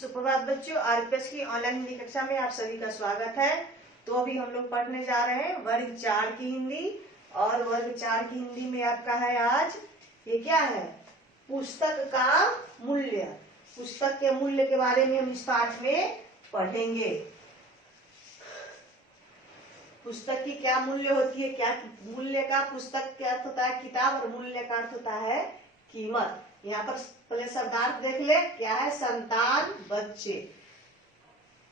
सुप्रभात बच्चों, आरपीएस की ऑनलाइन हिंदी कक्षा में आप सभी का स्वागत है। तो अभी हम लोग पढ़ने जा रहे हैं वर्ग 4 की हिंदी। और वर्ग 4 की हिंदी में आपका है आज ये क्या है, पुस्तक का मूल्य। पुस्तक के मूल्य के बारे में हम इस पाठ में पढ़ेंगे। पुस्तक की क्या मूल्य होती है, क्या मूल्य का, पुस्तक का अर्थ होता है किताब और मूल्य का अर्थ होता है कीमत। यहाँ पर पहले शब्दार्थ देख ले, क्या है, संतान, बच्चे,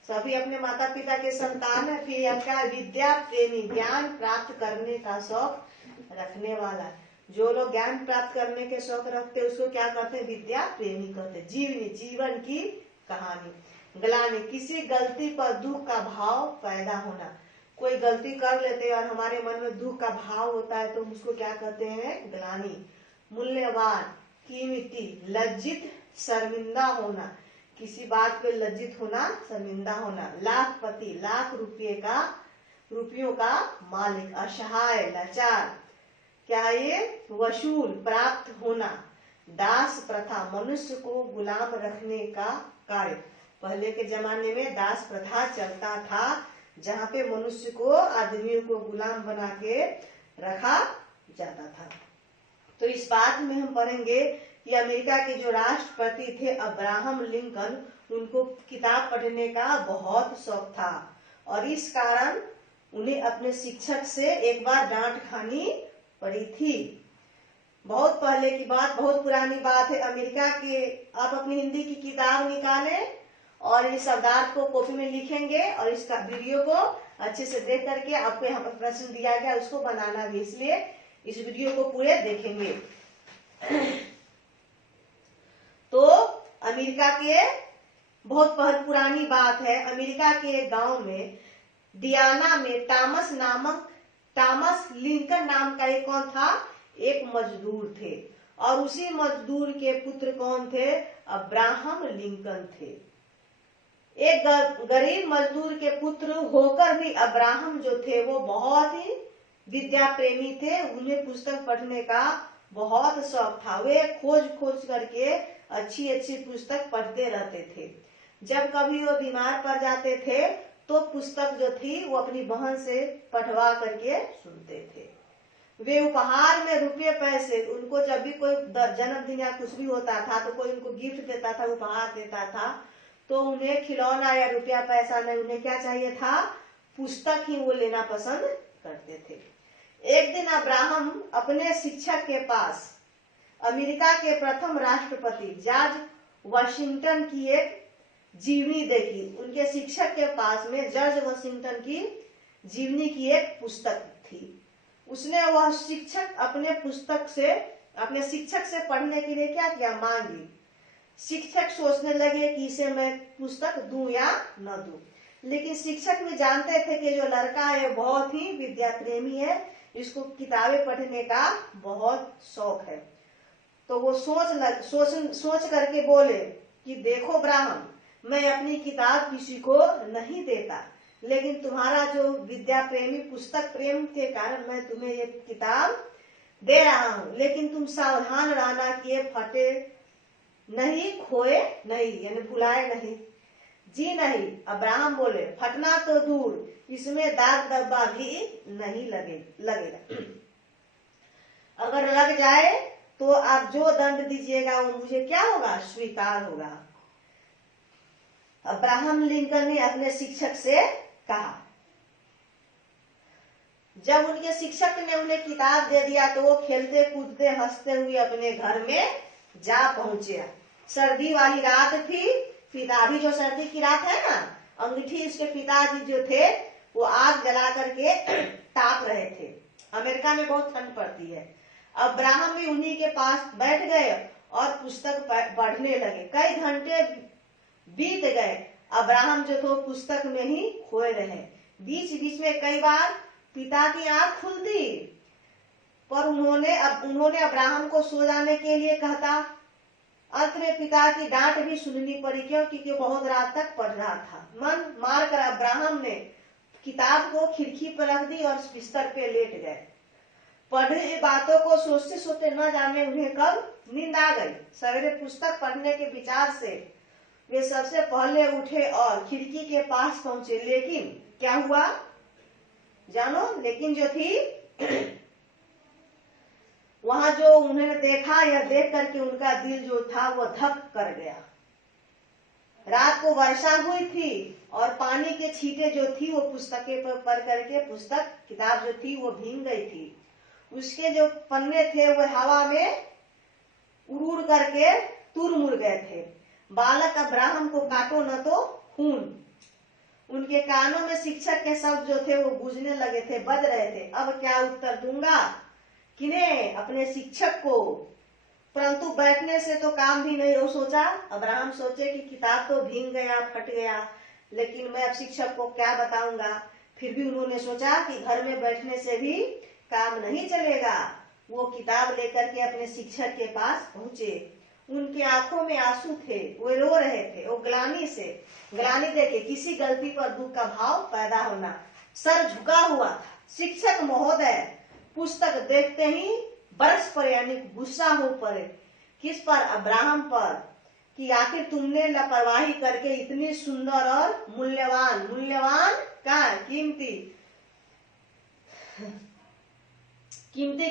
सभी अपने माता पिता के संतान है। फिर यहाँ क्या, विद्या प्रेमी, ज्ञान प्राप्त करने का शौक रखने वाला। जो लोग ज्ञान प्राप्त करने के शौक रखते हैं उसको क्या कहते हैं, विद्या प्रेमी कहते हैं। जीवनी, जीवन की कहानी। ग्लानि, किसी गलती पर दुख का भाव पैदा होना। कोई गलती कर लेते हैं और हमारे मन में दुख का भाव होता है तो उसको क्या कहते हैं, ग्लानि। मूल्यवान, कीमती, लज्जित, शर्मिंदा होना, किसी बात पे लज्जित होना, शर्मिंदा होना। लाखपति, लाख रुपयों का मालिक। असहाय, लाचार, क्या है ये, वसूल, प्राप्त होना। दास प्रथा, मनुष्य को गुलाम रखने का कार्य। पहले के जमाने में दास प्रथा चलता था जहाँ पे मनुष्य को, आदमियों को गुलाम बना के रखा जाता था। तो इस पाठ में हम पढ़ेंगे कि अमेरिका के जो राष्ट्रपति थे अब्राहम लिंकन, उनको किताब पढ़ने का बहुत शौक था और इस कारण उन्हें अपने शिक्षक से एक बार डांट खानी पड़ी थी। बहुत पहले की बात, बहुत पुरानी बात है। अमेरिका के, आप अपनी हिंदी की किताब निकालें और इस शब्दार्थ को कॉपी में लिखेंगे और इसका वीडियो को अच्छे से देख करके, आपको यहाँ पर प्रश्न दिया गया उसको बनाना भी, इसलिए इस वीडियो को पूरे देखेंगे। तो अमेरिका के, बहुत पुरानी बात है, अमेरिका के गांव में डियाना में टॉमस लिंकन नाम का एक कौन था, एक मजदूर थे और उसी मजदूर के पुत्र कौन थे, अब्राहम लिंकन थे। एक गरीब मजदूर के पुत्र होकर भी अब्राहम जो थे वो बहुत ही विद्या प्रेमी थे। उन्हें पुस्तक पढ़ने का बहुत शौक था। वे खोज करके अच्छी अच्छी पुस्तक पढ़ते रहते थे। जब कभी वो बीमार पड़ जाते थे तो पुस्तक जो थी वो अपनी बहन से पढ़वा करके सुनते थे। वे उपहार में रुपये पैसे, उनको जब भी कोई जन्मदिन या कुछ भी होता था तो कोई उनको गिफ्ट देता था, उपहार देता था, तो उन्हें खिलौना या रुपया पैसा नहीं, उन्हें क्या चाहिए था, पुस्तक ही वो लेना पसंद करते थे। एक दिन अब्राहम अपने शिक्षक के पास अमेरिका के प्रथम राष्ट्रपति जॉर्ज वाशिंगटन की एक जीवनी देखी। उनके शिक्षक के पास में जॉर्ज वाशिंगटन की जीवनी की एक पुस्तक थी। उसने वह शिक्षक अपने शिक्षक से पढ़ने के लिए क्या किया, मांगी। शिक्षक सोचने लगे कि इसे मैं पुस्तक दूं या न दूं, लेकिन शिक्षक भी जानते थे कि जो लड़का है बहुत ही विद्या प्रेमी है, इसको किताबें पढ़ने का बहुत शौक है। तो वो सोच करके बोले कि देखो ब्राह्मण, मैं अपनी किताब किसी को नहीं देता, लेकिन तुम्हारा जो विद्या प्रेमी, पुस्तक प्रेम के कारण मैं तुम्हें ये किताब दे रहा हूँ, लेकिन तुम सावधान रहना कि ये फटे नहीं, खोए नहीं, यानी भुलाए नहीं। जी नहीं, अब्राहम बोले, फटना तो दूर, इसमें दाग धब्बा भी नहीं लगेगा। अगर लग जाए तो आप जो दंड दीजिएगा वो मुझे क्या होगा, स्वीकार होगा। अब्राहम लिंकन ने अपने शिक्षक से कहा। जब उनके शिक्षक ने उन्हें किताब दे दिया तो वो खेलते कूदते हंसते हुए अपने घर में जा पहुंचे। सर्दी वाली रात थी। पिताजी, जो सर्दी की रात है ना, अंगीठी उसके पिताजी जो थे वो आग जला करके ताप रहे थे। अमेरिका में बहुत ठंड पड़ती है। अब्राहम भी उन्हीं के पास बैठ गए और पुस्तक पढ़ने लगे। कई घंटे बीत गए। अब्राहम जो थे पुस्तक में ही खोए रहे। बीच बीच में कई बार पिता की आंख खुलती, पर उन्होंने अब्राहम को सो जाने के लिए कहता। अंत में पिता की डांट भी सुननी पड़ी, क्योंकि बहुत रात तक पढ़ रहा था। मन मार कर अब्राहम ने किताब को खिड़की पर रख दी और बिस्तर पे लेट गए। पढ़ी बातों को सोचते सोचते न जाने उन्हें कब नींद आ गई। सवेरे पुस्तक पढ़ने के विचार से वे सबसे पहले उठे और खिड़की के पास पहुंचे, लेकिन क्या हुआ जानो? लेकिन जो थी वहां जो उन्होंने देखा, यह देख करके उनका दिल जो था वो धक कर गया। रात को वर्षा हुई थी और पानी के छींटे जो थी वो पुस्तकें पर पढ़ करके पुस्तक किताब जो थी वो भीग गई थी। उसके जो पन्ने थे वो हवा में उड़ उड़ करके तुर मुड़ गए थे। बालक अब्राहम को काटो न तो खून। उनके कानों में शिक्षक के शब्द जो थे वो गूंजने लगे थे, बज रहे थे। अब क्या उत्तर दूंगा? किन्हें? अपने शिक्षक को। परंतु बैठने से तो काम भी नहीं हो सोचा। अब्राहम सोचे कि किताब तो भीग गया, फट गया, लेकिन मैं अब शिक्षक को क्या बताऊंगा। फिर भी उन्होंने सोचा कि घर में बैठने से भी काम नहीं चलेगा। वो किताब लेकर के अपने शिक्षक के पास पहुंचे। उनके आंखों में आंसू थे, वो रो रहे थे। वो ग्लानि देखे किसी गलती पर दुख का भाव पैदा होना। सर झुका हुआ था। शिक्षक महोदय पुस्तक देखते ही बरस पड़े, यानी गुस्सा हो पड़े। किस पर? अब्राहम पर, कि आखिर तुमने लापरवाही करके इतनी सुंदर और मूल्यवान का कीमती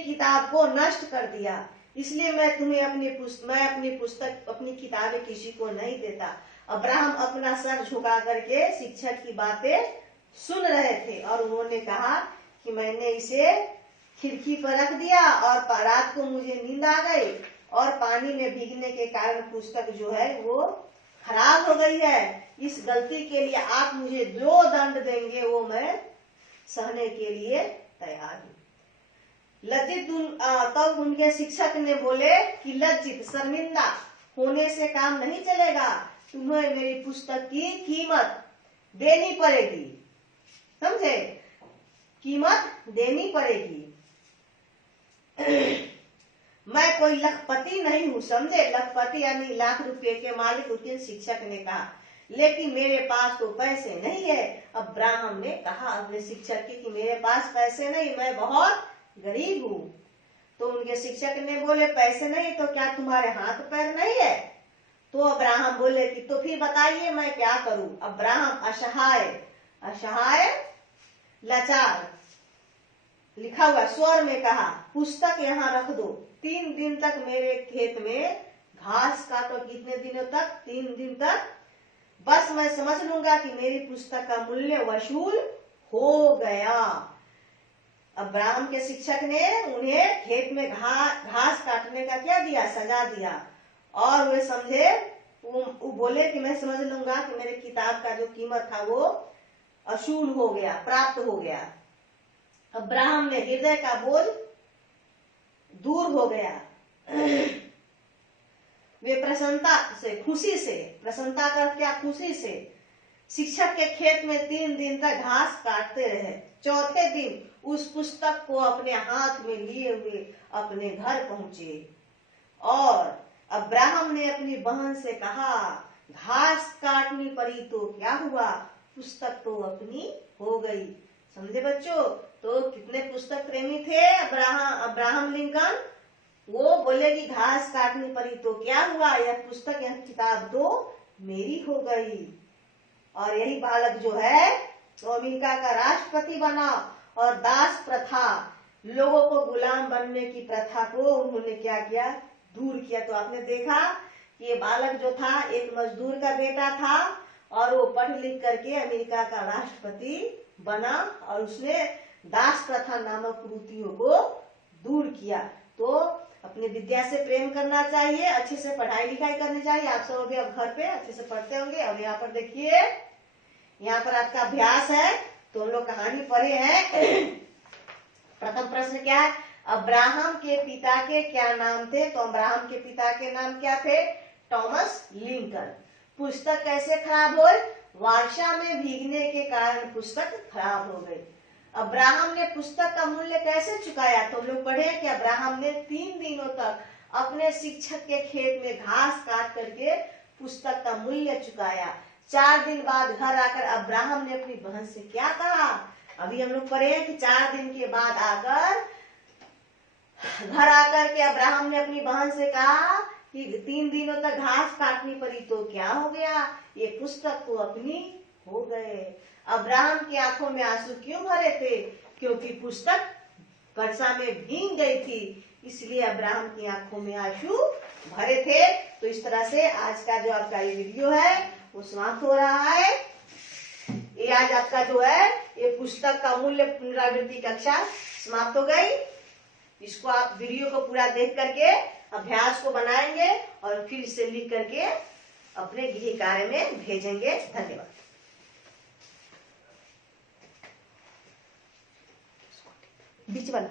किताब को नष्ट कर दिया। इसलिए मैं तुम्हें अपनी किताबें किसी को नहीं देता। अब्राहम अपना सर झुका करके शिक्षक की बातें सुन रहे थे और उन्होंने कहा कि मैंने इसे खिड़की पर रख दिया और रात को मुझे नींद आ गई और पानी में भीगने के कारण पुस्तक जो है वो खराब हो गई है। इस गलती के लिए आप मुझे जो दंड देंगे वो मैं सहने के लिए तैयार हूँ। लज्जित तब उनके शिक्षक ने बोले कि लज्जित शर्मिंदा होने से काम नहीं चलेगा। तुम्हें मेरी पुस्तक की कीमत देनी पड़ेगी। समझे? कीमत देनी पड़ेगी। मैं कोई लखपति नहीं हूँ। समझे? लखपति यानी लाख रुपए के मालिक, उसके शिक्षक ने कहा, लेकिन मेरे पास तो पैसे नहीं है। अब्राहम ने कहा अपने शिक्षक की कि मेरे पास पैसे नहीं, मैं बहुत गरीब हूँ। तो उनके शिक्षक ने बोले पैसे नहीं तो क्या तुम्हारे हाथ पैर नहीं है? तो अब्राहम बोले कि तो फिर बताइए मैं क्या करूं। अब्राहम असहाय लाचार लिखा हुआ स्वर में कहा, पुस्तक यहाँ रख दो। 3 दिन तक मेरे खेत में घास काटो। कितने दिनों तक? 3 दिन तक। बस मैं समझ लूंगा कि मेरी पुस्तक का मूल्य वसूल हो गया। अब्राहम के शिक्षक ने उन्हें खेत में घास काटने का क्या दिया? सजा दिया। और वे समझे, वो बोले कि मैं समझ लूंगा कि मेरे किताब का जो कीमत था वो असूल हो गया, प्राप्त हो गया। अब्राहम ने हृदय का बोझ दूर हो गया। वे प्रसन्नता कर क्या? खुशी से शिक्षक के खेत में 3 दिन तक घास काटते रहे। चौथे दिन उस पुस्तक को अपने हाथ में लिए हुए अपने घर पहुंचे और अब्राहम ने अपनी बहन से कहा, घास काटनी पड़ी तो क्या हुआ, पुस्तक तो अपनी हो गई। समझे बच्चों? तो कितने पुस्तक प्रेमी थे अब्राहम लिंकन। वो बोले कि घास काटनी पड़ी तो क्या हुआ, यह पुस्तक, यह किताब तो मेरी हो गई। और यही बालक जो है वो अमेरिका का राष्ट्रपति बना और दास प्रथा, लोगों को गुलाम बनने की प्रथा को उन्होंने क्या किया? दूर किया। तो आपने देखा कि ये बालक जो था एक मजदूर का बेटा था और वो पढ़ लिख करके अमेरिका का राष्ट्रपति बना और उसने दास प्रथा नामक कुरीतियों को दूर किया। तो अपने विद्या से प्रेम करना चाहिए, अच्छे से पढ़ाई लिखाई करनी चाहिए। आप सब अभी अब घर पे अच्छे से पढ़ते होंगे। और यहाँ पर देखिए, यहाँ पर आपका अभ्यास है। तो हम लोग कहानी पढ़े हैं। प्रथम प्रश्न क्या है? अब्राहम के पिता के क्या नाम थे? तो अब्राहम के पिता के नाम क्या थे? Thomas Lincoln. पुस्तक कैसे खराब हुई? वर्षा में भीगने के कारण पुस्तक खराब हो गई। अब्राहम ने पुस्तक का मूल्य कैसे चुकाया? तो लोग पढ़े कि अब्राहम ने 3 दिनों तक अपने शिक्षक के खेत में घास काट करके पुस्तक का मूल्य चुकाया। 4 दिन बाद घर आकर अब्राहम ने अपनी बहन से क्या कहा? अभी हम लोग पढ़े कि 4 दिन के बाद घर आकर के अब्राहम ने अपनी बहन से कहा कि 3 दिनों तक घास काटनी पड़ी तो क्या हो गया, ये पुस्तक तो अपनी हो गए। अब्राहम की आंखों में आंसू क्यों भरे थे, क्योंकि पुस्तक वर्षा में भीग गई थी, इसलिए अब्राहम की आंखों में आंसू भरे थे। तो इस तरह से आज का जो आपका ये वीडियो है वो समाप्त हो रहा है। ये आज आपका जो है ये पुस्तक का मूल्य पुनरावृत्ति कक्षा समाप्त हो गई। इसको आप वीडियो को पूरा देख करके अभ्यास को बनाएंगे और फिर इसे लिख करके अपने गृह कार्य में भेजेंगे। धन्यवाद। बीच वाला